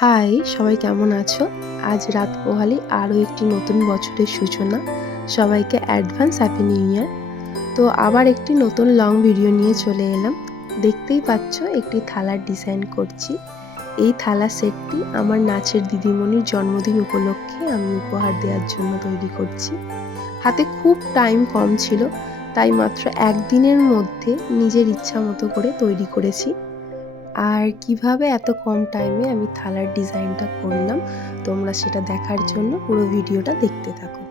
High, সবাই কেমন আছো? আজ রাত পোহালেই আরও একটি নতুন বছরের সূচনা। সবাইকে অ্যাডভান্স হ্যাপি নিউ ইয়ার। তো আবার একটি নতুন লং ভিডিও নিয়ে চলে এলাম। দেখতেই পাচ্ছ একটি থালার ডিজাইন করছি। এই থালা সেটটি আমার নাচের দিদিমণির জন্মদিন উপলক্ষে আমি উপহার দেওয়ার জন্য তৈরি করছি। হাতে খুব টাইম কম ছিল, তাই মাত্র একদিনের মধ্যে নিজের ইচ্ছা মতো করে তৈরি করেছি। আর কিভাবে এত কম টাইমে আমি থালার ডিজাইনটা করলাম, তোমরা সেটা দেখার জন্য পুরো ভিডিওটা দেখতে থাকো।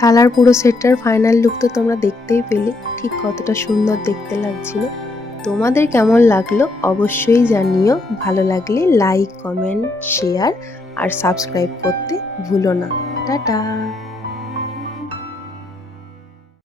থালার পুরো সেটটার ফাইনাল লুক তো তোমরা দেখতেই পেলে, ঠিক কতটা সুন্দর দেখতে লাগছিল। তোমাদের কেমন লাগলো অবশ্যই জানিও। ভালো লাগলে লাইক, কমেন্ট, শেয়ার আর সাবস্ক্রাইব করতে ভুলো না। টাটা।